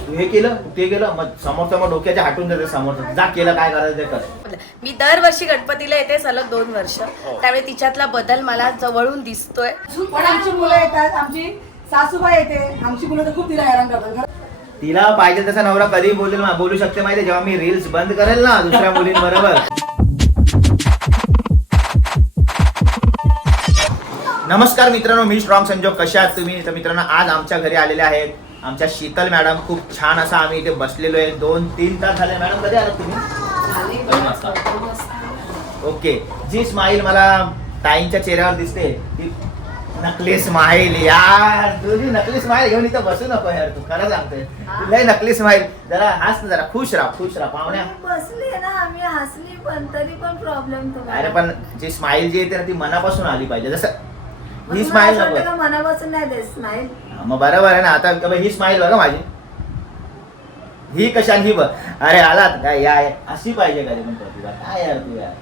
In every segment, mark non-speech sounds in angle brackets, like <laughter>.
तू हे केलं तू केलं मग समोरचा मग डोक्याच्या हाटून जाते समोरचा. जा केलं काय करायचं ते कर. मी दरवर्षी गणपतीला येते सलग दोन वर्ष. त्यामुळे तिच्यातला बदल मला जवळून दिसतोय. पण आमची मुलं येतात. आमची सासूबाई येते. आमची मुलं तर खूप तिला हैराण करतात. तिला पाहिजे तसा नवरा कधी बोलेल बोलू शकते माहिती जेव्हा मी रील्स बंद करेल ना दुसऱ्या मुलींबरोबर. नमस्कार मित्रांनो मी स्ट्रॉंग संजोग. कशा आहात तुम्ही? तर मित्रांनो आज आमच्या घरी आलेले आहेत आमच्या शीतल मॅडम खूप छान असा आम्ही इथे बसलेलो आहे दोन तीन तास झाले. मॅडम कधी आलात तुम्ही? ओके. जी स्माईल मला ताईंच्या चेहऱ्यावर दिसते ती नकली स्माईल यार तुझी नकली स्माईल घेऊन इथं बसू नको यार तू. खरं सांगते तुला नकली स्माईल जरा हस ना जरा. खुश राहा खुश राहा. पाहुण्या. बसले ना. आम्ही हसली पण तरी पण प्रॉब्लेम अरे पण जी स्माईल जी येते ना ती मनापासून आली पाहिजे. जसं ही स्माईल नको. मनापासून नाही स्माईल मग बरोबर आहे ना आता ही स्माईल बघा माझी. ही कशा ही बघ. अरे आलात काय या या. अशी पाहिजे कधी पण प्रतिभा? काय यार तू यार?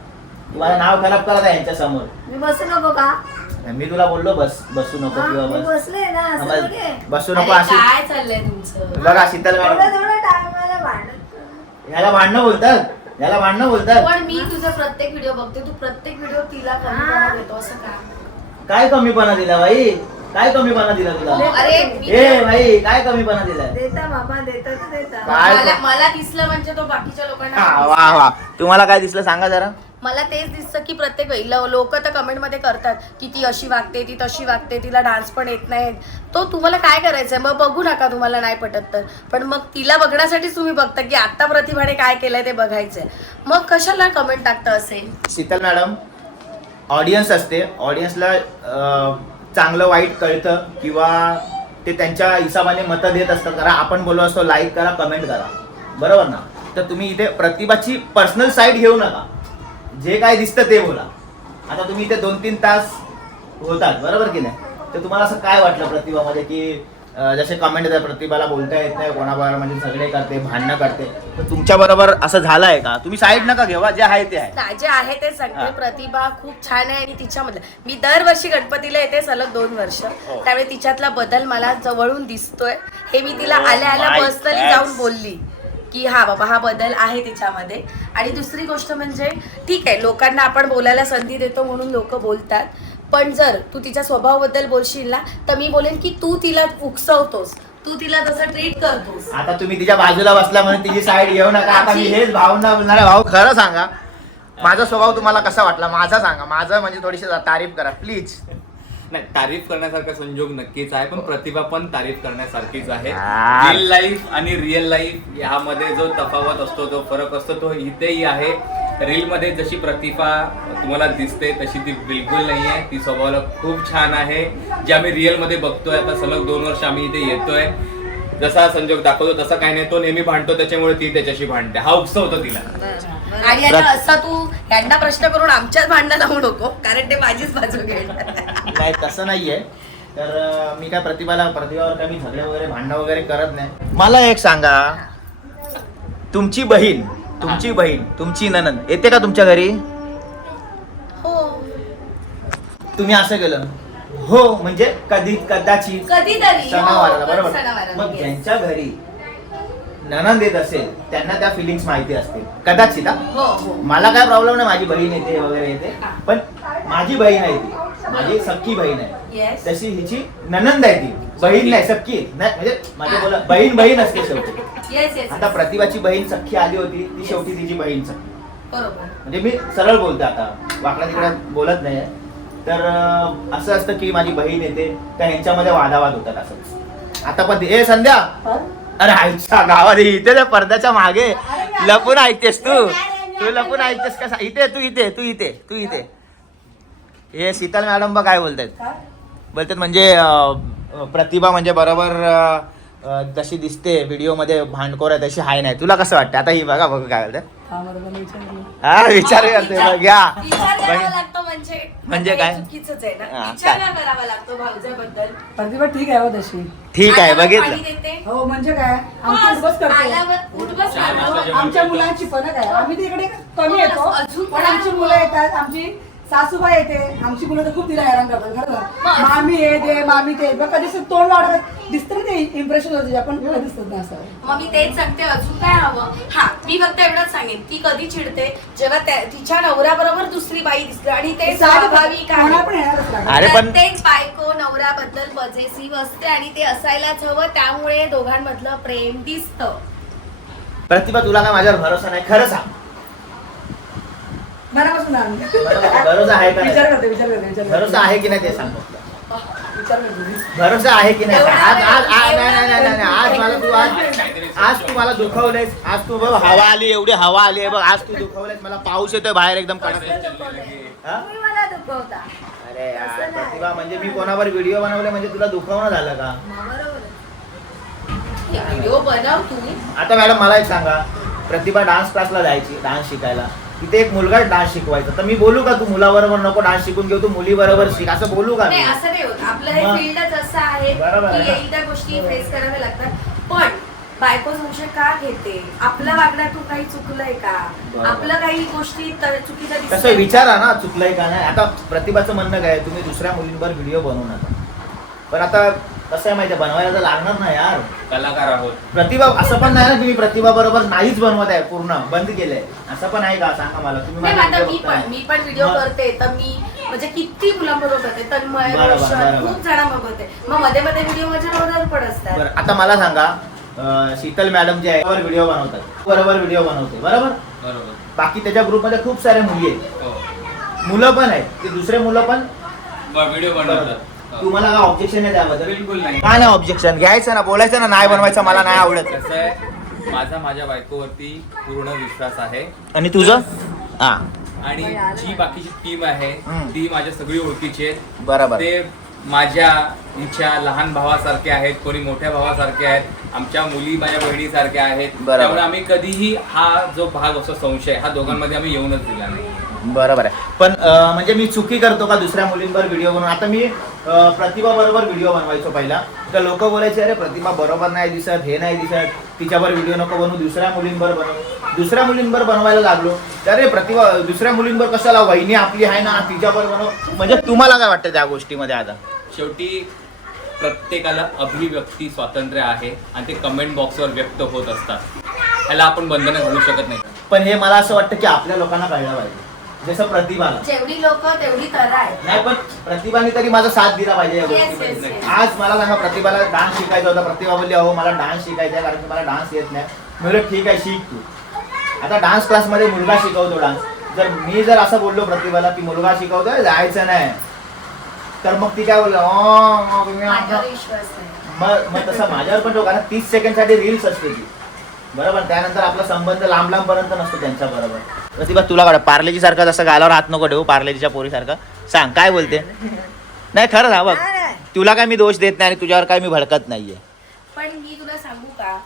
तुम्हाला नाव खराब करत आहे यांच्या समोर मी बसू नको का? मी तुला बोललो बस बसू नको किंवा मी बस. बसले ना असं बस- थोडी बसू नको अशी काय चाललंय तुमचं? बघा शीतल थोडं मॅडम थोडं टायमाला भांडत याला भांडणं बोलतात. याला भांडणं बोलतात. पण मी तुझा प्रत्येक व्हिडिओ बघते. तू प्रत्येक व्हिडिओ तिला हा. कमी देतो असं का? काय कमीपणा दिला बाई? काय कमीपणा दिला तुला? अरे मी- ए भाई काय कमीपणा दिला? देता बाबा देता तर देता. काय? मला मला दिसलं म्हणजे तो बाकीच्या लोकांना हा, वा वा. तुम्हाला काय दिसलं? सांगा जरा. मला तेच दिसतं की प्रत्येक लोक तर कमेंटमध्ये करतात की ती अशी वागते ती तशी वागते तिला डान्स पण येत नाही तो तुम्हाला काय करायचंय? मग बघू नका तुम्हाला नाही पटत तर. पण मग तिला बघण्यासाठीच तुम्ही बघता की आता प्रतिभाने काय केलंय ते बघायचंय. मग कशाला कमेंट टाकतं असेल? शीतल मॅडम ऑडियन्स असते. ऑडियन्सला चांगलं वाईट कळतं किंवा ते त्यांच्या हिसाबाने मतं देत असतात. करा आपण बोललो असतो लाईक करा कमेंट करा. बरोबर ना? तर तुम्ही इथे प्रतिभाची पर्सनल साईड घेऊ नका. जे काय दिसतं ते बोला. आता तुम्ही इथे दोन तीन तास होतात. बरोबर की नाही? तर तुम्हाला असं काय वाटलं प्रतिभामध्ये की जसे कमेंट येतात प्रतिभाला बोलता येत नाही कोणाबरोबर म्हणजे सगळे करते भांडणं करते. तर तुमच्या बरोबर असं झालं आहे का? तुम्ही साईड नका घेवा जे आहे ते आहे. ना, जे आहे ते हा. सांगते प्रतिभा खूप छान आहे. आणि तिच्यामधलं मी दरवर्षी गणपतीला येते सलग दोन वर्ष. हो. त्यामुळे तिच्यातला बदल मला जवळून दिसतोय. हे मी तिला Oh आल्या आल्या my पर्सनली God. जाऊन बोलली की हा बाबा हा बदल आहे तिच्यामध्ये. आणि दुसरी गोष्ट म्हणजे ठीक आहे लोकांना आपण बोलायला संधी देतो म्हणून लोक बोलतात. पण जर तू तिच्या स्वभावाबद्दल बोलशील ना तर मी बोलेन की तू तिला उकसवतोस. तू तिला तसं ट्रीट करतोस. आता तुम्ही तिच्या बाजूला बसला म्हणून तिची साईड घेऊ नका. आता मी हेच भावना बोलणार. भाऊ खरं सांगा. माझा स्वभाव तुम्हाला कसा वाटला? माझा सांगा. माझं म्हणजे थोडीशी तारीफ करा प्लीज नाही तारीफ करण्यासारखा संजोग नक्कीच आहे पण प्रतिभा पण तारीफ करण्यासारखीच आहे. रिअल लाईफ आणि रिअल लाईफ यामध्ये जो तफावत असतो जो फरक असतो तो इथेही आहे. रील मध्ये जशी प्रतिभा तुम्हाला दिसते तशी ती बिलकुल नाही आहे ती स्वभावाला खूप छान आहे. जे आम्ही रिअलमध्ये बघतोय आता सलग दोन वर्ष आम्ही इथे येतोय. जसा संजोग दाखवतो तसा काही नाही. तो नेहमी भांडतो त्याच्यामुळे ती त्याच्याशी भांडते. हा उत्सव तिला. आणि आता असा तू यांना प्रश्न करून आमच्याच भांडणं लावू नको कारण ते माझीच बाजू घेणार नाही तसं नाहीये. तर अं, मी काय प्रतिभाला प्रतिभावर काय मी झगडे वगैरे भांडणं वगैरे करत नाही. मला एक सांगा. तुमची बहीण तुमची बहीण तुमची ननंद येते का तुमच्या घरी? हो. तुम्ही असं केलं. हो म्हणजे कधी कदाचित कधीतरी सणावाराला हो, बरोबर? सणावाराला, मग yes. ज्यांच्या घरी ननंद येत असेल त्यांना त्या फिलिंग्स माहिती असतील. कदाचित हा. हो हो. मला काय प्रॉब्लेम नाही माझी बहीण येते वगैरे येते. पण माझी बहीण आहे ती. माझी सख्खी बहीण आहे. येस तशी हिची ननंद आहे ती. बहीण नाही सख्खी नाही म्हणजे माझे बोला बहीण बहीण असते शेवटी. येस येस आता प्रतिभाची बहीण सख्खी आली होती ती शेवटी तिची बहीण सख्खी बरोबर. म्हणजे मी सरळ बोलतो आता. वाकडा तिकडा बोलत नाही तर अं, असं असतं की माझी बहीण येते तर ह्यांच्यामध्ये वादावाद होतात असंच. आता पण ए संध्या! अरे आईच्या गावात इथे त्या पडद्याच्या मागे. लपून ऐकतेस तू. तू लपून ऐकतेस कसा? इथे तू इथे तू इथे तू इथे. हे शीतल मॅडम बघ काय बोलतायत. बोलतात म्हणजे प्रतिभा म्हणजे बरोबर जशी दिसते व्हिडिओमध्ये भांडखोर आहे तशी हाय नाही. तुला कसं वाटतं? आता ही बघा बघ काय बोलतात हा विचार करते म्हणजे. म्हणजे हे काय? चुकीचंच आहे ना. हा, विचार काय? करावा लागतो भाऊजाबद्दल. प्रतिभा ठीक आहे हो तशी. ठीक आहे बघितलं. हो म्हणजे काय? करतो. करतो. आमच्या मुलांची फरक आहे आम्ही तिकडे कमी येतो. अजून पण आमची मुलं येतात. आमची सासूबाई येते. आमची मुलं तर खूप तिला हैराण करतात खरं. मामी हे दे मामी ते. बघ कधी असं तोंड वाढत दिसतं ना ते इम्प्रेशन होते आपण कधी दिसत नाही असं. मग मी तेच सांगते अजून काय हवं? हा मी फक्त एवढंच सांगेन ती कधी चिडते? जेव्हा त्या- तिच्या नवऱ्याबरोबर दुसरी बाई दिसते आणि ते स्वाभाविक मला आहे पण येणारच लागलं अरे पण- प्रत्येक बायको नवऱ्याबद्दल पॉझिटिव्ह असते आणि ते असायलाच हवं त्यामुळे दोघांमधलं प्रेम दिसतं. प्रतिभा तुला काय माझ्यावर भरोसा नाही? खरं सांग. मनापासून भरोसा आहे का नाही? विचार करते विचार करते विचार करते. भरोसा आहे की नाही ते सांग फक्त. भरोसा आहे की नाही? आज आज आज एवढा नाही नाही नाही नाही. आज मला तू आज आज तू मला दुखवलेस आज तू बघ हवा आली एवढी हवा आली आहे बघ. आज तू दुखवलेस मला पाऊस येतोय बाहेर एकदम कडक हा? अरे यार प्रतिभा म्हणजे मी कोणावर व्हिडिओ बनवले म्हणजे तुला दुखवणं झालं का? व्हिडिओ बनव तुम्ही. आता मॅडम मला एक सांगा. प्रतिभा डान्स क्लासला जायची डान्स शिकायला. तिथे एक मुलगा डान्स शिकवायचा. तर मी बोलू का तू मुलाबरोबर नको डान्स शिकून घेऊ तू मुलीबरोबर शिक असं बोलू का मी? नाही असं नाही होत. आपलं हे मग? फील्डच असं आहे बरोबर आहे की ना? गोष्टी फेस कराव्या लागतात. पण बायको संशय का घेते? आपल्या वागण्यातून काही चुकलंय का? बरोबर. आपलं काही गोष्टी तर चुकीच्या तसं दिसतंय विचारा ना चुकलंय का नाही? आता प्रतिभाचं म्हणणं काय आहे, तुम्ही दुसऱ्या मुलींवर व्हिडिओ बनवू नका. पण आता कसं आहे माहिती आहे, बनवायला तर लागणार ना यार. कलाकार आहोत. प्रतिभा असं पण नाही ना की मी प्रतिभा बरोबर नाहीच बनवत आहे पूर्ण बंद केलंय. असं पण आहे का? सांगा मला. तुम्ही नाही माझे आता video मी बघताय. पण मी पण व्हिडिओ मग- करते तर मी म्हणजे किती मुलांबरोबर करते तन्मय बरोबर, रोशन बरोबर. खूप जणांबरोबर करते मग मध्ये मध्ये व्हिडिओ माझ्या नवऱ्यावर पण असतात. बरं आता मला सांगा अं, शीतल मॅडम जे आहे व्हिडिओ बनवतात. बरोबर व्हिडिओ बनवते बरोबर? बरोबर. बाकी त्याच्या ग्रुपमध्ये खूप सारे मुली आहेत. हो. मुलं पण आहेत. ते दुसरे मुलं पण? व्हिडिओ बरोबर. बनवतात. तुम्हाला काय ऑब्जेक्शन आहे त्याबद्दल? बिलकुल नाही. काय नाही ऑब्जेक्शन घ्यायचं ना बोलायचं ना नाही बनवायचं मला नाही आवडत. कसं आहे माझा माझ्या बायकोवरती पूर्ण विश्वास आहे. आणि तुझं? हा. आणि जी बाकीची टीम आहे हम्म. ती माझ्या सगळी ओळखीची आहेत. बरोबर. ते माझ्या हिच्या लहान भावासारखे आहेत कोणी मोठ्या भावासारखे आहेत आमच्या मुली माझ्या बहिणीसारख्या आहेत. बरोबर. त्यामुळे आम्ही कधीही हा जो भाग असतो संशय हा दोघांमध्ये आम्ही येऊनच दिला नाही. बरोबर आहे. पण अं, म्हणजे मी चुकी करतो का दुसऱ्या मुलींवर व्हिडिओ बनवून? आता मी प्रतिभा बरोबर व्हिडिओ बनवायचो पहिला. तर लोक बोलायचे अरे प्रतिभा बरोबर नाही दिसत हे नाही दिसत. तिच्यावर व्हिडिओ नको बनवू दुसऱ्या मुलींवर बनवू. दुसऱ्या मुलींवर बनवायला लागलो. तर अरे प्रतिभा दुसऱ्या मुलींवर कशाला? वहिनी आपली आहे ना तिच्यावर बनव. म्हणजे तुम्हाला काय वाटतं त्या गोष्टीमध्ये आता? शेवटी प्रत्येकाला अभिव्यक्ती स्वातंत्र्य आहे आणि ते कमेंट बॉक्सवर व्यक्त होत असतात. त्याला आपण बंधनं घालू शकत नाही. पण हे मला असं वाटतं की आपल्या लोकांना कळलं पाहिजे. जसं प्रतिभाला जेवढी लोक तेवढी तर आहे. नाही पण प्रतिभाने तरी माझा साथ दिला पाहिजे या Yes, गोष्टीमध्ये. yes, yes. आज मला सांगा प्रतिभाला डान्स शिकायचा होता प्रतिभा बोलली अहो मला डान्स शिकायचा आहे कारण की मला डान्स येत नाही. मी बोललो ठीक आहे शिक तू. आता डान्स क्लासमध्ये मुलगा शिकवतो डान्स जर मी जर असं बोललो प्रतिभाला की मुलगा शिकवतोय जायचं नाही. तर मग ती काय बोललो "अं, मग मी माझ्यावर आता-" विश्वास नाही. मग मग तसं माझ्यावर पण कारण तीस सेकंडसाठी रील्स असते ती. बरोबर? त्यानंतर आपला संबंध लांब लांब पर्यंत नसतो त्यांच्या बरोबर. प्रतिभा तुला काढ पार्लेजी सारखा जसं गालावर हात नको ठेवू पार्लेजीच्या पोरी सारखा सांग काय बोलते? नाही खरं ना बघ. तुला काय मी दोष देत नाही आणि तुझ्यावर काय मी भडकत नाहीये. पण मी तुला सांगू का?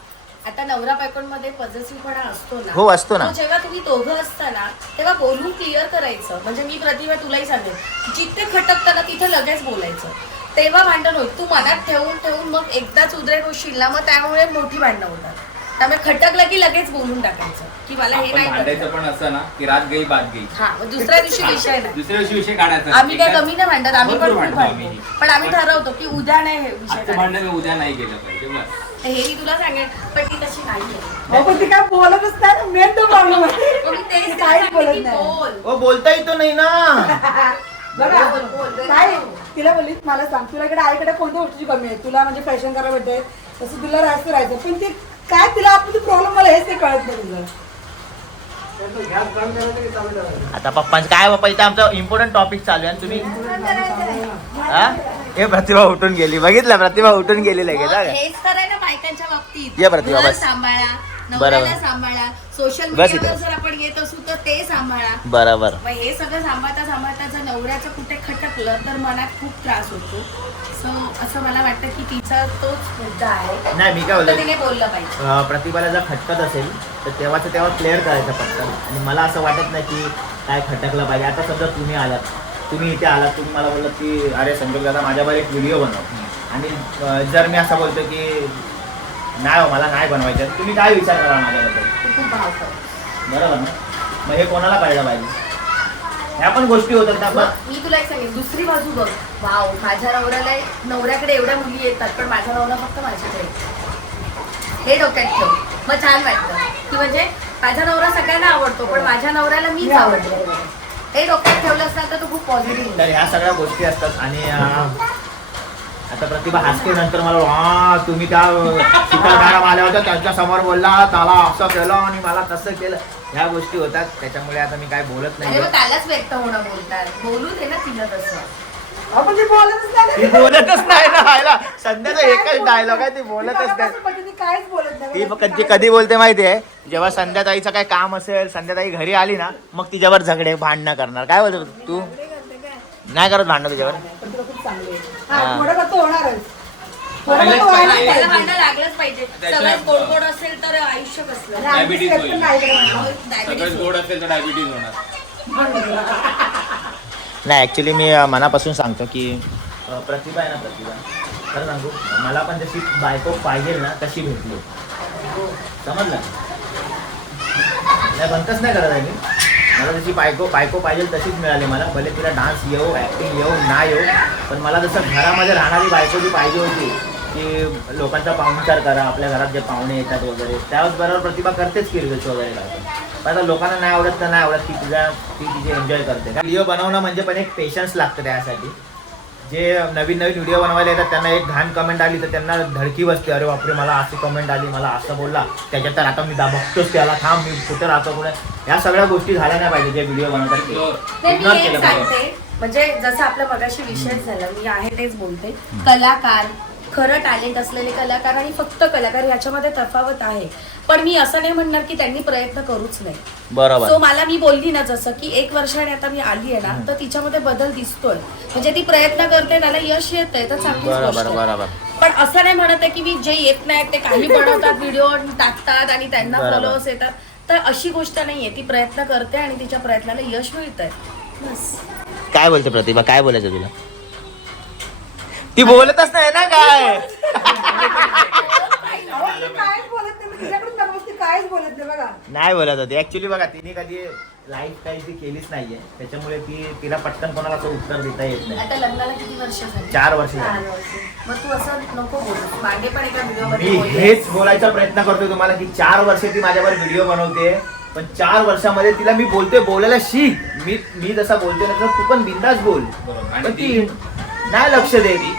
आता नवरा बायकोंमध्ये पॉझिटिव्हपणा असतो ना हो, असतो ना. तो जेव्हा तुम्ही दोघं असताना तेव्हा बोलून क्लिअर करायचं. म्हणजे मी प्रतिभा तुलाही सांगेन. जिथे खटकतं ना तिथे लगेच बोलायचं. तेव्हा भांडण होईल. तू मनात ठेवून ठेवून मग एकदाच उद्रेक होशील ना मग त्यामुळे मोठी भांडणं होतात. त्यामुळे खटकलं की लगेच बोलून टाकायचं. की मला हे आपण नाही भांडायचं करायचं. पण असं ना की रात गेली बात गेली. हा मग दुसऱ्या दिवशी विषय नाही. दुसऱ्या दिवशी विषय काढायचा आम्ही काय कमी नाही भांडत आम्ही पण भरपूर खूप भांडतो भांडतो. आम्ही. पण आम्ही ठरवतो की उद्या नाही हे विषय आजचं काढायचा. भांडण मी उद्या नाही गेलं पाहिजे बस. हे मी तुला सांगेन पण ती तशी नाहीये. अहो, पण ती काय बोलतच नाही ना मेन तो प्रॉब्लेम आहे मग मी तेच ती तिला काहीच सांगते बोलत की नाही. बोल. ओ बोलता येतो नाही ना. <laughs> बघा बोल, बोल. काय तिला बोलली मला सांग तुला इकडे आईकडे कोणत्या गोष्टीची कमी आहे? तुला म्हणजे फॅशन करायला भेटते तसं तुला राहायचं राहायचं पण ते काय तिला आपली प्रॉब्लेम मला हेच ते कळत नाही तुझं आता पप्पांचं काय बाप्पा इथं आमचं इम्पॉर्टंट टॉपिक चालू आहे आणि तुम्ही हा हे प्रतिभा उठून गेली बघितलं प्रतिभा उठून गेली लगेच हा मग काय? हेच करायला बायकांच्या बाबतीत ये प्रतिभा, घर बस. सांभाळा. नवऱ्याला सांभाळा. सोशल बस मीडियावर इथे. जर आपण येत असू तर ते सांभाळा. बरोबर. मग हे सगळं सांभाळता सांभाळता जर नवऱ्याचं कुठे खटकलं तर मनात खूप त्रास होतो. सो असं मला वाटतं की तिचा तोच मुद्दा आहे. नाही मी काय तर बोलतो तिने बोललं पाहिजे. अं, प्रतिभाला जर खटकत असेल तर तेव्हाचं तेव्हा क्लिअर करायचं पटकन. आणि मला असं वाटत नाही की काय खटकलं पाहिजे. आता समजा तुम्ही आलात. तुम्ही इथे आलात तुम्ही मला बोललात की अरे संजोग दादा माझ्यावर एक व्हिडिओ बनव. आणि अं, जर मी असं बोलतो की नाही हो मला नाही बनवायचं. तुम्ही काय विचार करा माझ्याबद्दल? तू खूप बरोबर ना? मग हे कोणाला कळलं पाहिजे? ह्या पण गोष्टी होतात ना पण मग मी तुला एक सांगेन दुसरी बाजू बघ. वाव माझ्या नवऱ्याला नवऱ्याकडे एवढ्या मुली येतात पण माझा नवरा फक्त माझ्याकडे. हे डोक्यात ठेव. मग छान वाटतं. की म्हणजे माझा नवरा सगळ्यांना आवडतो पण माझ्या नवऱ्याला मीच आवडतो. हे डोक्यात ठेवलं असतं तर तू खूप पॉझिटिव्ह तर ह्या सगळ्या गोष्टी असतात. आणि अं, आता प्रतिभा हसते नंतर मला हा तुम्ही त्या मॅडम आल्या होत्या त्यांच्यासमोर बोलला त्याला असं केलं आणि मला तसं केलं. ह्या गोष्टी होतात. त्याच्यामुळे आता मी काय बोलत नाही. त्यालाच व्यक्त होणं बोलतात बोलू दे ना तिला तसं. आपण ती बोलतच नाही ती बोलतच नाही ना संध्याचा एकच डायलॉग आहे ती बोलतच नाही. काहीच बोलत ती ती कधी बोलते माहितीये? जेव्हा संध्याताईचं काय काम असेल संध्याताई घरी आली ना मग तिच्यावर झगडे भांडणं करणार. काय बोलतो तू? नाही करत भांडणं तुझ्यावर? हा. थोडं होणारच थोडं पहिलेच फक्त होणारच पाहिजे. त्याला पाहिजे. भांडण लागलंच पाहिजे. त्याच्या- सगळ्यात गोड गोड असेल तर आयुष्य कसलं आणि आमची Diabetes step होईल. पण नाही इकडे म्हणा. सगळं गोड असेल तर डायबिटीज होणार. नाही ॲक्च्युली मी अं, मनापासून सांगतो की अं, प्रतिभा आहे ना प्रतिभा. खरं सांगू मला पण जशी बायको पाहिजे ना तशी भेटली. समजलं? नाही बंकच नाही करत आहे मी. मला जशी बायको बायको पाहिजे तशीच मिळाली मला. भले तिला डान्स येऊ ॲक्टिंग येऊ ना येऊ पण मला जसं घरामध्ये राहणारी बायको जी पाहिजे होती की लोकांचा पाहुणचार करा आपल्या घरात जे पाहुणे येतात वगैरे त्याचबरोबर प्रतिभा करतेच की वगैरे करते पण आता लोकांना नाही आवडत तर नाही आवडत ती तुझ्या ती तिचे एन्जॉय करते. व्हिडिओ बनवणं म्हणजे पण एक पेशन्स लागतं त्यासाठी. जे नवीन नवीन व्हिडिओ बनवायला येतात त्यांना एक घाण कमेंट आली तर त्यांना धडकी बसते. अरे बापरे मला अशी कमेंट आली मला असं बोलला. त्याच्यात तर आता मी दा बघतोच त्याला. थांब मी कुठे राहतो कुठे या सगळ्या गोष्टी झाल्या नाही पाहिजे जे व्हिडिओ बनवतात ते. केलं पाहिजे. म्हणजे जसं आपल्या मगाशी विषय झाला मी आहे तेच बोलते. कलाकार खरं टॅलेंट असलेले कलाकार आणि फक्त कलाकार याच्यामध्ये तफावत आहे. पण मी असं नाही म्हणणार की त्यांनी प्रयत्न करूच नाही. बरोबर. सो मला मी बोलली ना जसं की एक वर्षाने आता मी आली आहे ना तर तिच्यामध्ये बदल दिसतोय. म्हणजे ती प्रयत्न करते त्याला यश येत आहे तर चांगलीच बरोबर गोष्ट आहे. बरोबर. पण असं नाही म्हणत आहे की मी जे येत नाही ते काही बनवतात <laughs> व्हिडिओ टाकतात आणि त्यांना बरोबर. फॉलोअर्स येतात. तर अशी गोष्ट नाहीये. ती प्रयत्न करते आणि तिच्या प्रयत्नाला यश मिळत आहे बस. काय बोलते प्रतिभा? काय बोलायचं तुला? ती बोलतच नाही ना काय <laughs> <laughs> ती काहीच बोलत नाही मी तिच्याकडून बघत ती काहीच बोलत नाही बघा. नाही बोलत होती. ऍक्च्युली बघा तिने कधी लाईफ काही ती केलीच नाहीये. त्याच्यामुळे ती तिला पटकन कोणाला असं उत्तर देता येत नाही. आता लग्नाला किती वर्ष झाली? चार वर्ष चार झाली. वर्ष. मग तू असं नको बोलू. मागे पण एका व्हिडिओ मी मध्ये. हेच बोलायचा प्रयत्न करतोय तुम्हाला की चार वर्ष ती माझ्यावर व्हिडिओ बनवते. पण चार वर्षामध्ये तिला मी बोलतोय बोलायला शिक. मी मी जसा बोलतोय ना तसं तू पण बिंदास बोल. बरोबर. आणि पण ती ती- नाही लक्ष दे ती?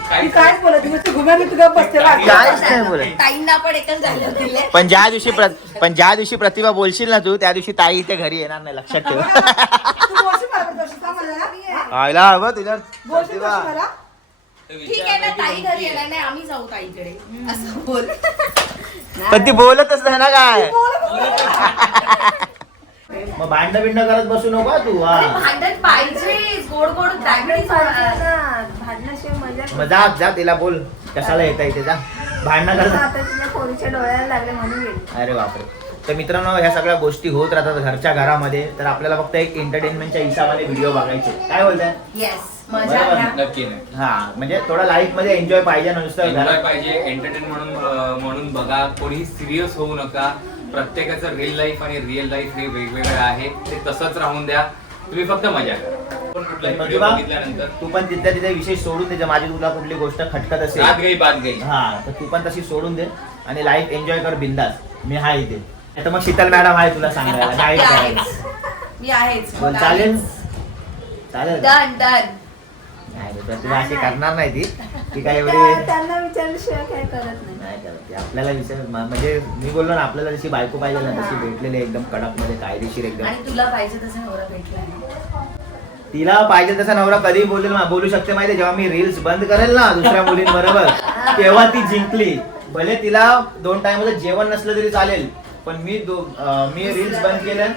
बोलत नाही नुसती घुम्या मी तुझ्या बसते काहीच नाही बोलत. ताईंना पण एकच झालं दिले पण ज्या दिवशी प्र- पण ज्या दिवशी प्रतिभा बोलशील ना तू त्या दिवशी ताई इथे घरी येणार नाही लक्षात ठेव. तू बोलशील मला पण तशी सांग मला. आयला हवं तुझ्या बोलशील प्रतिभा. तशी मला? ठीक आहे ना ताई घरी येणार नाही आम्ही जाऊ ताईकडे. असं बोल. पण ती बोलतच नाही ना काय. मग भांडण बिंड करत बसू नको तू हा. भांडण पाहिजे गोड गोड भांडणाशिवाय मजा मग जा जा तिला बोल कशाला येता इथे जा. भांडणं करत आता तिच्या पोरीच्या डोळ्याला लागले म्हणून गेली. अरे बापरे. तर मित्रांनो ह्या सगळ्या गोष्टी होत राहतात घरच्या घरामध्ये तर आपल्याला फक्त एक एंटरटेनमेंटच्या हिसाबाने व्हिडिओ बघायचे. काय बोलताय? येस मजा बरोबर. घ्या. नक्की हा म्हणजे थोडा लाईफमध्ये एन्जॉय पाहिजे ना नुसतं एन्जॉय घरात. पाहिजे एंटरटेन म्हणून अं, म्हणून बघा. कोणीही सिरियस होऊ नका. प्रत्येकाचं रिअल लाईफ आणि रिअल लाईफ हे वेगवेगळं आहे. ते तसंच राहून द्या. तुम्ही फक्त मजा करा. पण कुठलाही व्हिडिओ प्रतिभा, बघितल्यानंतर. तू पण तिथल्या तिथे विषय सोडून दे. जर माझी तुला कुठली गोष्ट खटकत रात असेल गई बात गई. हा तर तू पण तशी सोडून दे आणि लाईफ एन्जॉय कर बिंदास. मी आहे इथे. आता मग शीतल मॅडम आहे तुला सांगायला <laughs> मी करायला आहेच मी आहेच. बोल, चालेल. चालेल. डन डन नाही रे, प्रतिभा अशी करणार नाही ती. ती काय एवढी? त्या- त्यांना विचारल्याशिवाय काय करत नाही. नाही करत ती. आपल्याला म- म्हणजे मी बोललो ना आपल्याला जशी बायको पाहिजे ना तशी भेटलेली आहे, एकदम कडकमध्ये कायदेशीर एकदम. आणि तुला पाहिजे तसा नवरा भेटला तिला पाहिजे तसा नवरा कधी बोलेल ना बोलू शकते माहिती जेव्हा मी रील्स बंद करेल ना दुसऱ्या <laughs> मुलींबरोबर तेव्हा ती जिंकली. भले तिला दोन टाइमचं जेवण नसलं तरी चालेल पण मी दो- अं, मी रील्स बंद केल्या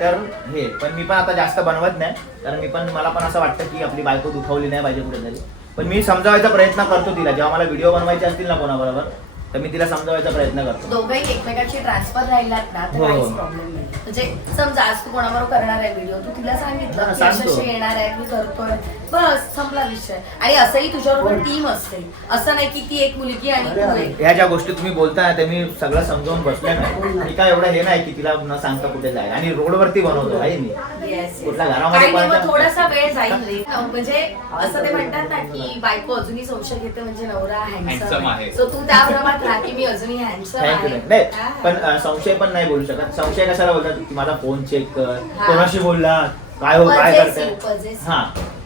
तर हे पण मी पण आता जास्त बनवत नाही कारण मी पण मला पण असं वाटतं की आपली बायको दुखवली नाही पाहिजे कुठेतरी. पण मी समजावायचा प्रयत्न करतो तिला जेव्हा मला व्हिडिओ बनवायचे असतील ना कोणाबरोबर तर मी तिला समजवायचा प्रयत्न करतो दोघंही एकमेकांशी ट्रान्सफर राहिलात ना तर हो. काहीच प्रॉब्लेम नाही म्हणजे समजा आज तू कोणाबरोबर करणार आहे व्हिडिओ तू तिला सांगितलं हा, की सांगतो. अशी येणार आहे मी करतोय बस संपला विषय. आणि असंही तुझ्याबरोबर टीम असते. असं नाही की ती एक मुलगी आणि तू एक. ह्या ज्या गोष्टी तुम्ही बोलताय ते मी सगळं समजावून बसले नाही. मी काय एवढं हे नाही की तिला न सांगता कुठे जाईल आणि रोडवरती बनवतो आहे मी. Yes, yes. कुठल्या घरामध्ये काही नाही, पण- मग थोडासा वेळ जाईल रे. म्हणजे असं ते म्हणतात ना की बायको अजूनही संशय घेते म्हणजे नवरा Handsome आहे. आहे. सो तू त्या प्रमाणात राहा की मी अजूनही हँडसम थँक्यू आहे. नाही हा. पण अं, संशय पण नाही बोलू शकत. संशय कशाला बोलतात? की माझा फोन चेक कर. हा. कोणाशी बोलला? काय हो काय Possessive, करते possessive. हा.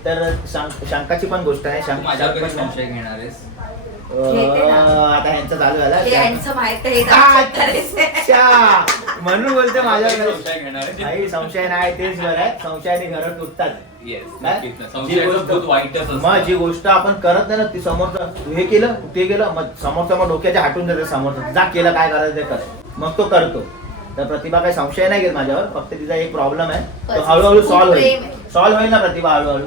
तर शं- शंकाची पण गोष्ट आहे. शंक- माझ्याकडे पण- संशय घेणार आहेस? घेते ना. अं, आता यांचं चालू हे झालं आहे हे करायचंय. अच्छा! म्हणून बोलते माझ्याकडे संशय घेणार आहे काही संशय नाही तेच बरं आहे. संशयाने घरं तुटतात. येस काय? नक्कीच ना. जी संशयाचं गोष्ट- भूत वाईटच मग जी गोष्ट आपण करत नाही ना ती समोरचा तू हे केलं तू ते केलं मग समोरचा मग डोक्याच्या हाटून जाते समोरचा. जा केलं काय करायचं ते कर. मग तो करतो. तर प्रतिभा काही संशय नाही घेत माझ्यावर. फक्त तिचा एक प्रॉब्लेम आहे. तो. हळूहळू खूप सॉल्व्ह प्रेम होईल आहे. सॉल्व्ह होईल ना प्रतिभा हळूहळू?